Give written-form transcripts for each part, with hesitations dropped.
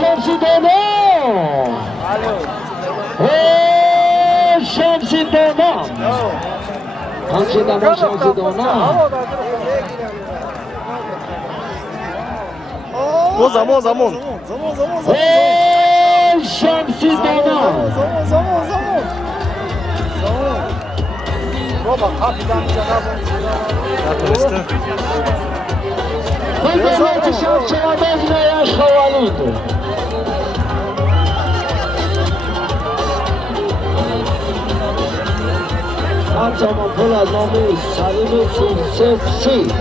شمسی دانا شمسی دانا همچه دانا شمسی دانا زمان شمسی دانا بابا kapıdan بزرگی شمسی آماز نیش خوالود همچنان پول از نامی سلیم سیسی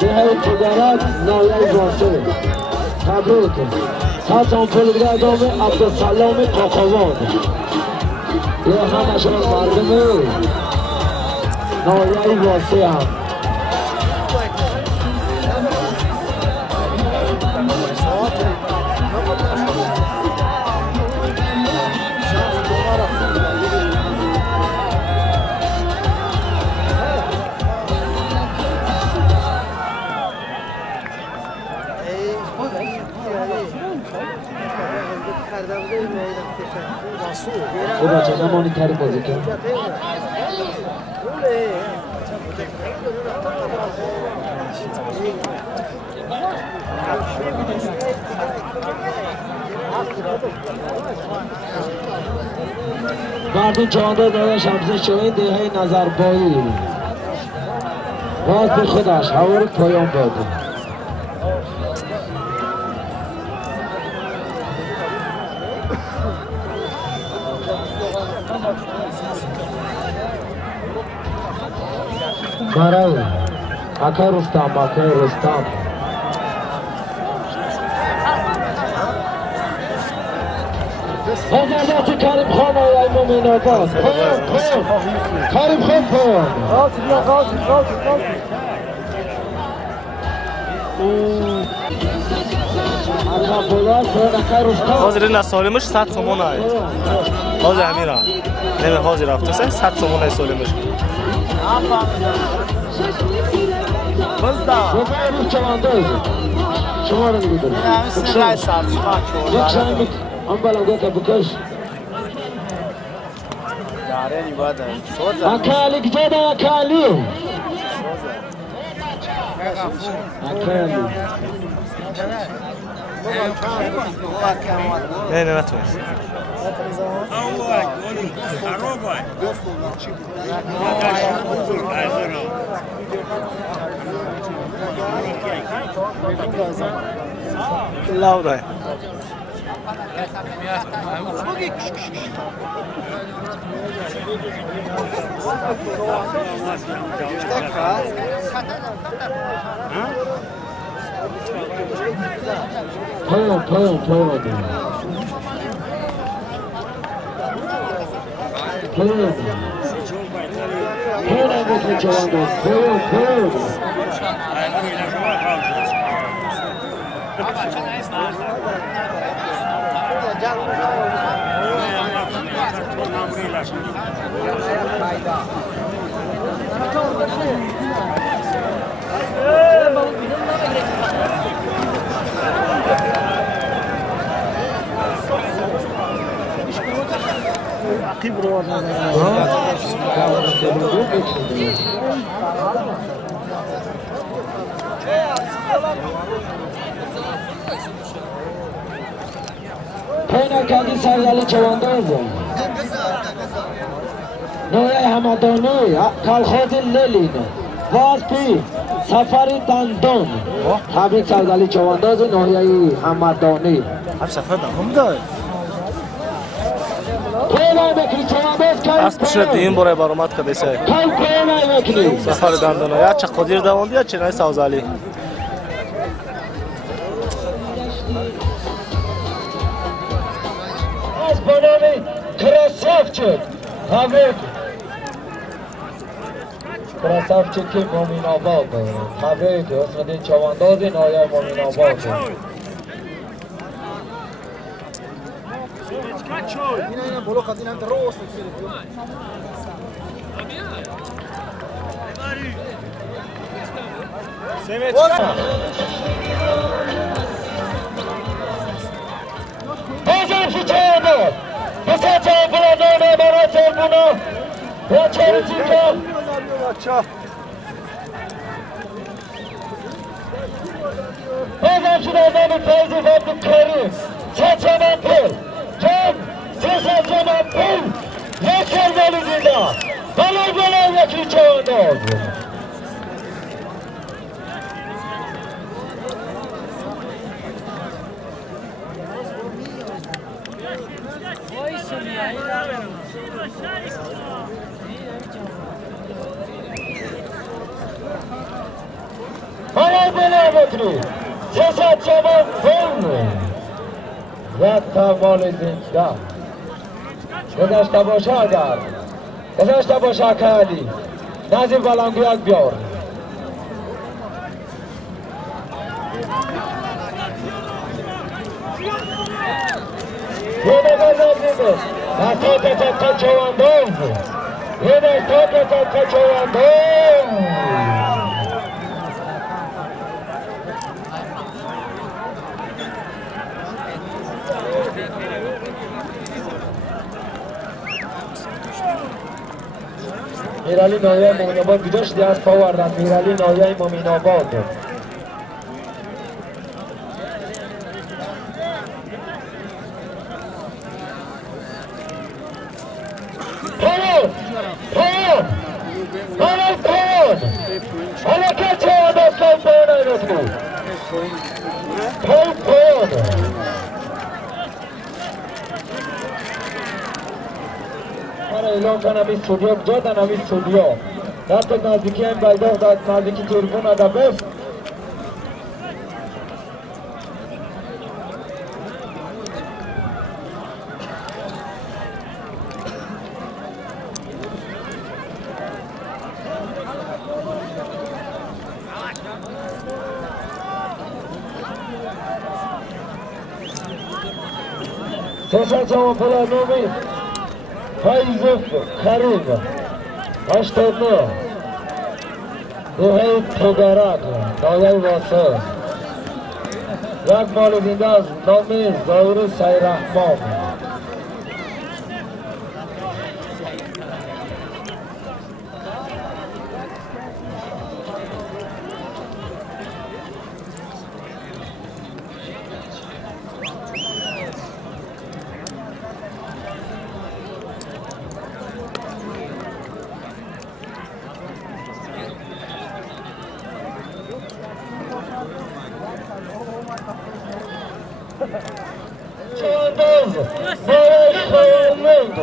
دهه تجارت نایه واسه تبریک همچنان پول دیگه از نامی عبدالسلام قاقوان یه همشون مردمی نایه واسه هم خوبه چه زمانی تری بازی کرد مردم چانده داده شمسی شوی دهه نظربایی باز به خودش حوار پایان داده برای اکر رستم حضرت کریم خان آقای مومن آباد کریم خان پایان حاضر نسالمش 100 تومان آید حاضر امیرا نمی حاضر رفته 100 تومان ای سالمش بزدا شما رو میگه داریم یک شنگ هم بلنگه که بکش اکالی گجه دا اکالی نه نتونست لاوده پینا کردی سرزالی چواندازه نوره همدانی کلخوز لیلین واسپی سفری دندان تبریک سرزالی چواندازه نوره همدانی هم سفر دندان داره پینا بکنی چوانداز کل از پشت دیم برای برامت کده سه کل پینا بکنی سفر دندان یا چه قدیر دواندی یا چه نای سوزالی از بنامی کراسافچک تبریک کراسافچکی مومین آباد تبریک اسمدین چوانداز نایه مومین آباد Yine blok atın hem de rost Semet اونا و چهارچی کن بازم شده ازانی فیضی فبد کریم چچنان پل جان سیسا جنان پل یک کرمالی زنده بلا یکی چوانداز Hayal bela bakri, cesat çaban fırın, یک تمال زنده گذشته باشه اگر گذشته باشه که علی نظیر بلنگویک بیار یه نگاه نزیده در تا تا چوانداز یه در تا چوانداز میرالی نایه مومین آباد گذاشتی از پا وردن میرالی نایه مومین آباد پایان حالا که چه آداز که پایان ایرد پایان من اعلام کنم این استودیو کجا دنم این استودیو در نزدیکی این بیداغ در نزدیکی ترکون ادبه سیسا جوان پلا نومی فیض کریم 89 دوهی توگرک نایه واسه یک مال زنده از نامی ظاهر سیرحمان چوانداز نوی خیالمند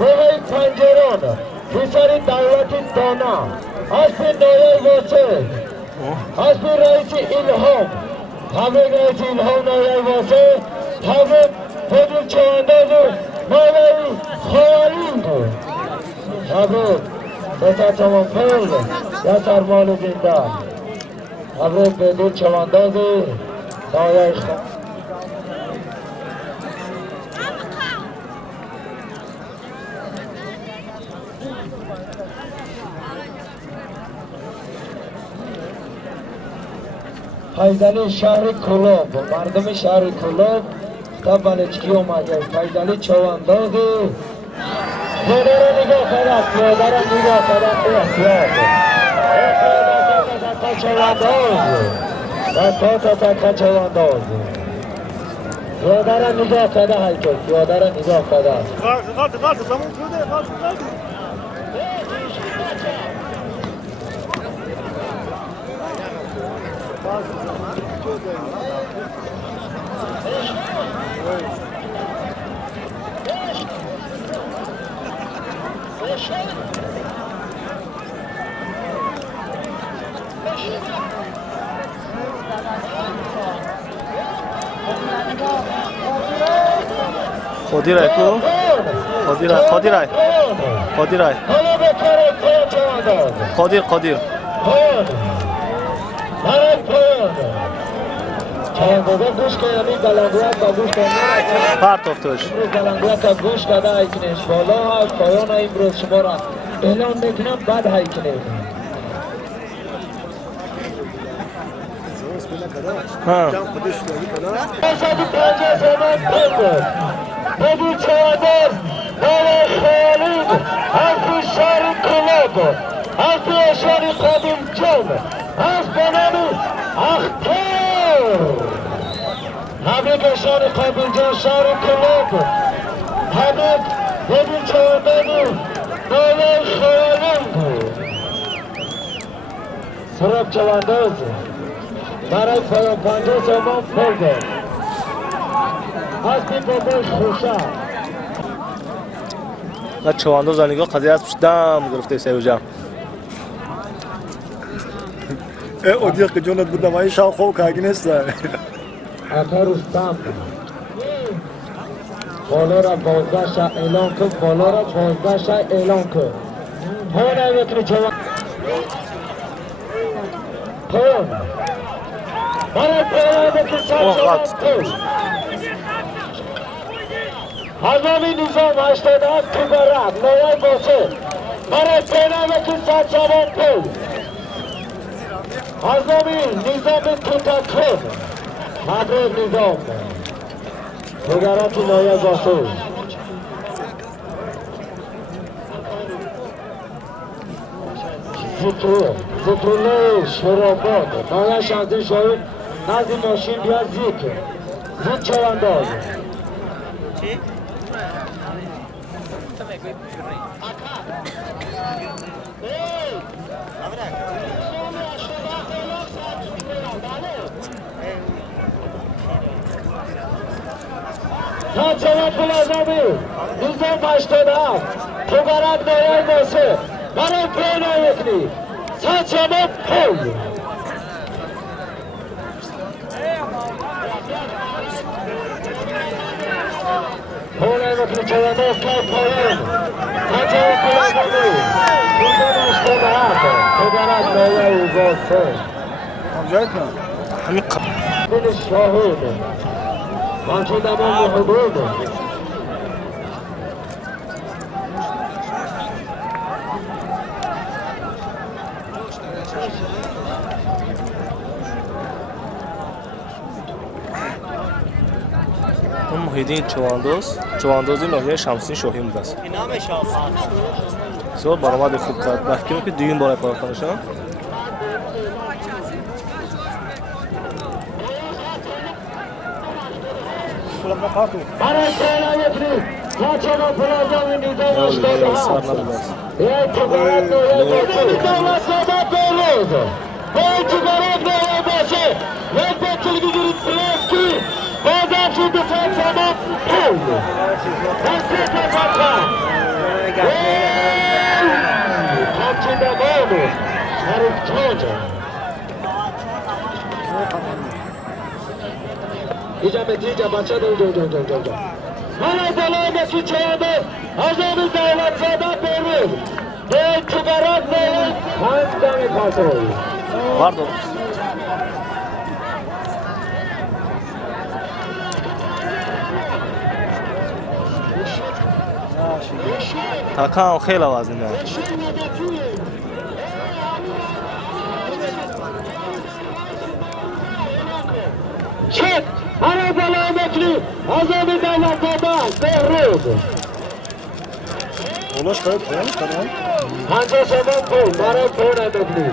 نوی پنجران پیسری دولتی دانا اسبی نوی واسه اسبی رئیس الهام تبریک رئیس الهام نوی واسه تبریک بدون چوانداز نوی خیالمند تبریک بسر چمان پل یا سرمال زنده تبریک بدون چوانداز نوی خیالمند فیضلی شهر کلوب مردم شهر کلوب تا بلچکی اومده فیضلی چواندازی پیاده را نگاه کردن پیاده را نگاه کردن احتیاط تا چواندازی تا چواندازی پیاده را نگاه کردن حیکل پیاده را نگاه کردن خودی رای کو خودی رای قادر چندگاه گوش کنید بلنگویت با گوش کنید پرت افتوش بلنگویت با گوش کنید هایکنش بالا ها پایان امروز شما را اعلان میکنم بعد هایکنید بدون چهادر نوع خالد از شهر کلاب از اشاری قدیم جان از بنام اختر حبیب اشاری قدیم جان شهر کلاب حبیب ببین چوندانو نوع خالد سراب چوانداز برای پایان 50 تومان پول داد هستی باباش خوشا و چوانداز نگاه قضیه از پشت دم گرفته سیو جم اودیق که جونت بودم این شاو خوب که اگه نیست اتا رستم بالا را 12 شا اعلان کن بالا را 12 شا اعلان کن ها نمیتونی چوان پایان برای پایان که سر هزامی نظام 87 توبرک نوای باشه برای پینامه که سر چوان پول هزامی نظام توتکون مدرک نظام توبرک نوای باشه زیتونه شرابات نوای شانزی شاید نزدی ماشین بیا زید چوانداز ها چوان پلازامی نظام 87 توبرک نوای باشه برای پینه یکنی سچمه پول پوله وقتی چوانداز کار پایین سچمه پلازامی نظام 87 توبرک نوای باشه همجایت نه همین دل شاهد مانچه دمان حدود اون محیدین چواندازی ناحیه شمسین شاهی بوده است بسیار برآمد خوب کرد بفکر که دویم برای پارتنشان برای پایان یکنی سچمه پلازامی نظام 87 یک توبرک نوای باشه نظام ساده بروز یک توبرک نوای باشه یک بطل بگیرید پلاسکی بازم شده سچمه پول دستی تفاقه همچین دمانو شریف تاجه اینجا به دیجا بچه دو من از علامه که چهده هزار دولت زده برود به توبرک نوی 5 دم پاسوی باردو تاکان خیلی وزنه چک من از علامه که هزار دولت زده برود اولاش باید پایین کنم 50 تومان پول برای پول ندبلی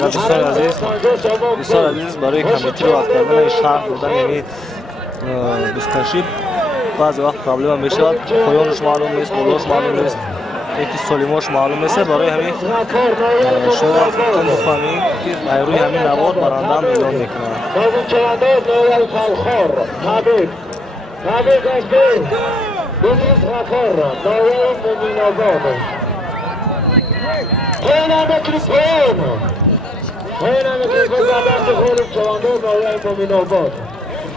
دوستان عزیز برای کمیتی رو وقت کردن این شهر بودن یعنی دوستنشیب بعضی وقت پرابلم هم بشود پایانش معلوم نیست بلوش معلوم نیست یکی سلیماش معلوم نیست برای همین شما خودتون بفهمید که روی همین نوار برنده هم اعلام میکنن بازی چوانداز نویل فالخور حبیب از بیر بزرگ خفر نویل ممین آباد پایین هم بکنی پایین هم بکنی بزرگ خورم چوانداز نویل ممین آباد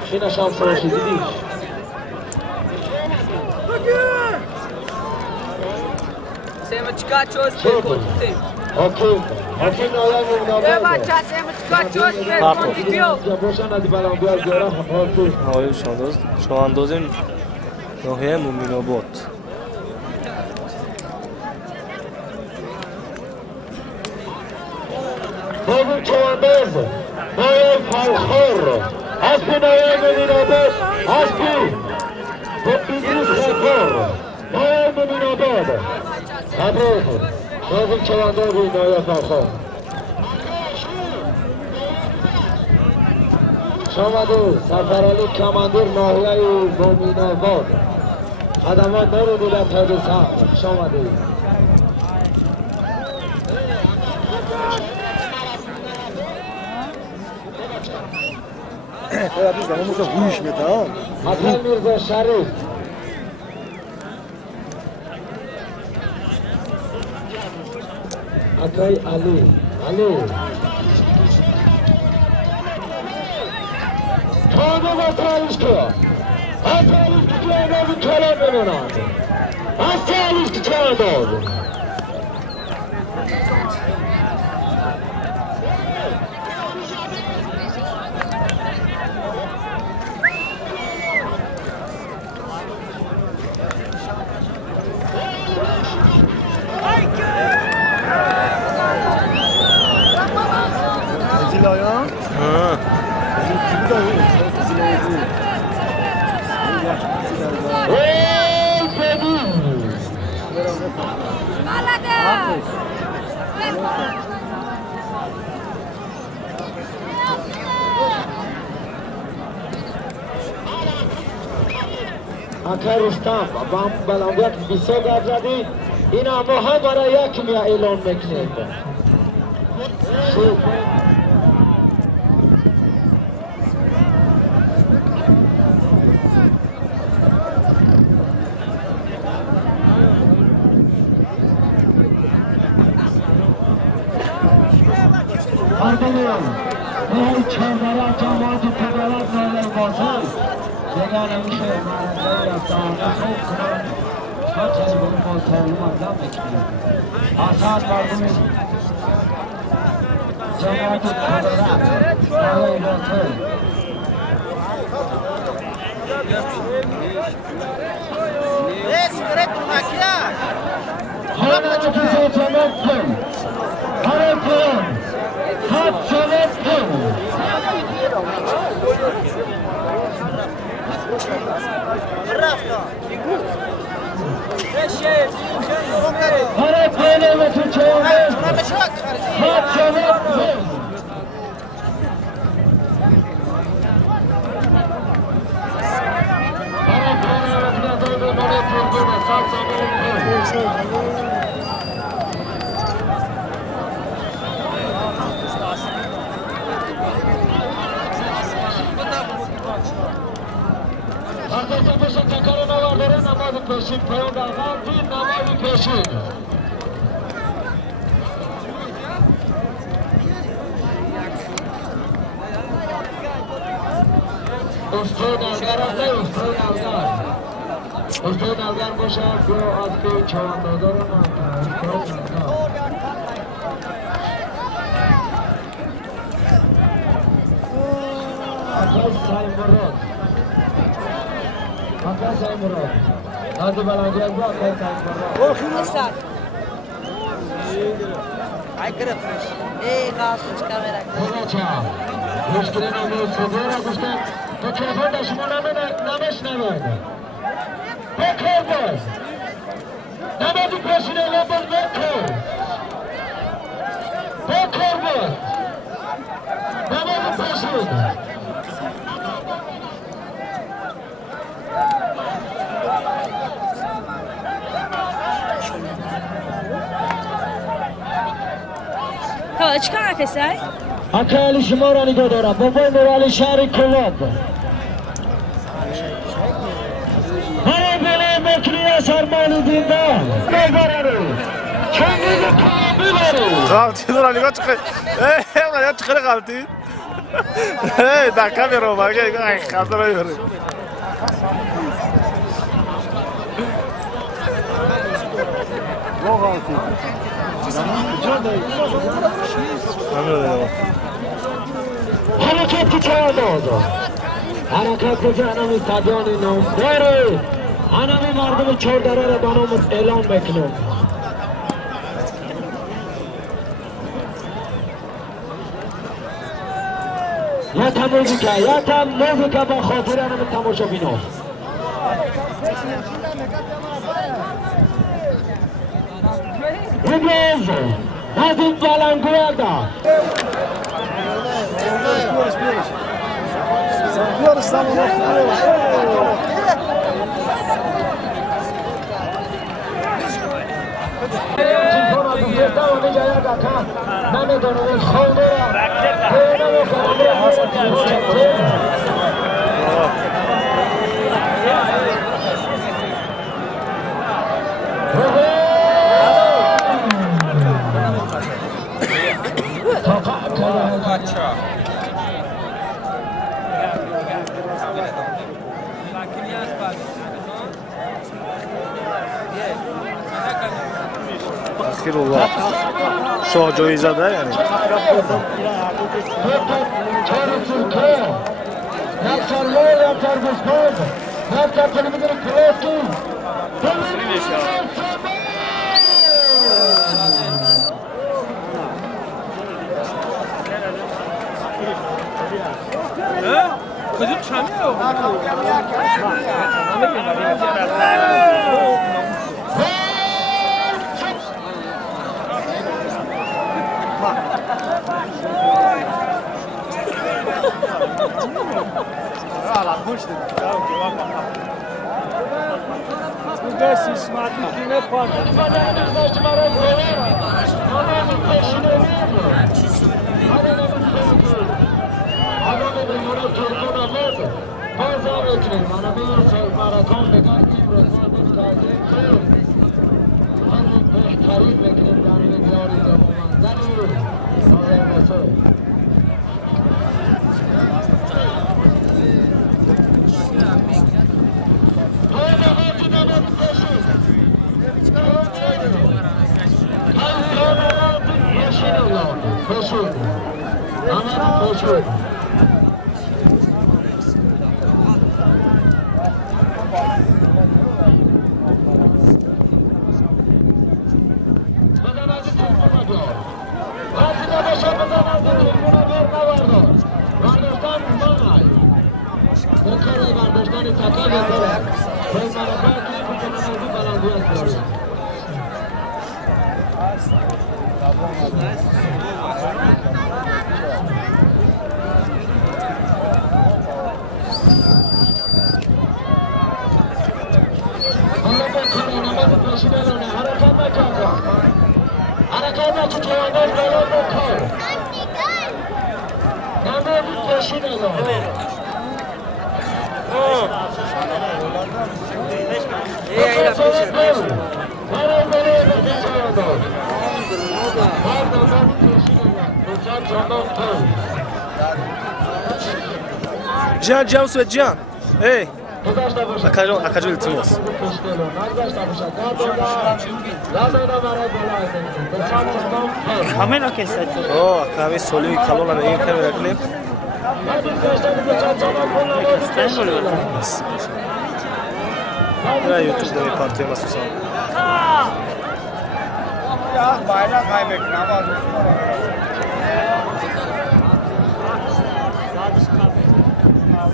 شینا شمس راشدی دیش Sema çıkartıyoruz. Okey. Okey navay mumин آباد Evet, sema çıkartıyoruz. Gidiyor. باشن ادی برام بیار بیارم حفاظی نوای چوانداز ناحیه مومین آباد بازی چوانداز نویل فالخور اسبی نویل ممین آباد اسبی به بیدریس خفر نویل بمین آباد تبریک نازم چواندار روی نایت آخان شامده سفرالی کماندیر ناحیه بمین آباد خدمات نور دیدن تایید سخت شامده Biz zamanımızda bu iş mi tamam? Hasan Mirza Şerif Akay Ali Tanrı vasaliş ki Vasaliş ki canı kelam bulunan Vasaliş ki canı Zila ya. Ha. Bizim kimi de zila yapıyor. Ey benim Akar Rustam بام بلندیت 20 درصدی این اما هم برای یک میا اعلان میکنید Ardından bu çembere cemaati pederat neler basar یگانه میشه مرزهای رفتارده خوب کنم تا تلبون با تعلیم ازم بکنیم آسان مردم جماعت پدرت نوی باطل همه کسی جمعت کن همه کن خط جمعت کن هر پله و تو چهاره خط جمعت کن Arkadaşlar peşin takarın ovarları namazı peşin koyun dağlar değil namazı peşin. Ustuğun algar algar, ustuğun algar. Ustuğun algar boşa bu adlı çavandadar ama ustuğun algar. Akaz Saymurot. Akaz Saymurot. Hadi balacağız bu Akaz Saymurot. Esat. Ay kırıkmış. Kalkmış kamera. Konaça. Müşkülün ömrü sözüyor akıştan. Bu telefon da şumananın nameşneverdi. Bekir boz. Namazı peşine labır bekir. Bekir boz. Namazı peşine. تا چیکار کسی؟ Akali شما را نگاه دارم بابای نورالی شهر کلاب هر بله مکنی سرمالی دیده نگاره چنگیز کلابی باره Kalktı dur Ali çıkıyor. Ya çıkıyor kalktı. Dakika bir o var. Gel kaldırıyor. Yok altı. حرکت چهار داد حرکت کجا هنمی استادیان نامداره هنمی مردم چهاردره را با نام اعلام بکنم یا تا موزیکا با خاطر هنمی تماشا بینم İbrahim Nazım Balanguada. Akhirullah. Shoh joyizada yani. Kızım çamıyor. Can Süet Can. Hey. Akacı iltimos. Kamera keset. Oh, kami soli kalona mein kamera klip. Ya YouTube'da bir partiye masası. Ya bayrak kaybek namaz.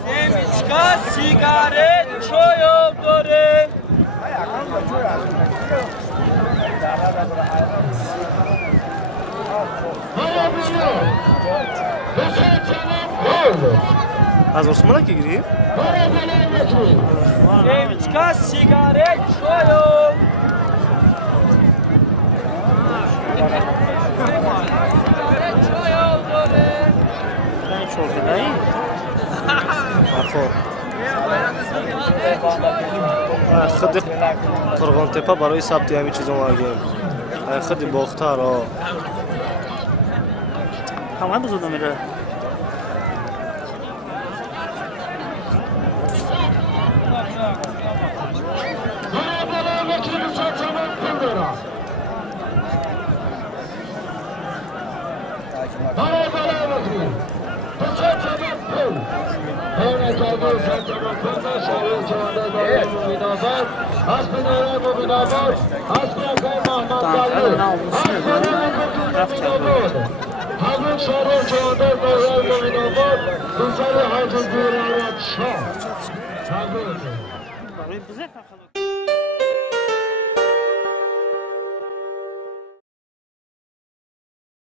Semişka sigaret çoyum dore. Az Osman'a ki giriyor. Semişka sigaret çoyum. Çok iyi. خود قرغان تپه برای ثبت همین چیزا اومدیم. خود باختر ها. Tamam buzuldu میره. برای بزرگ خلق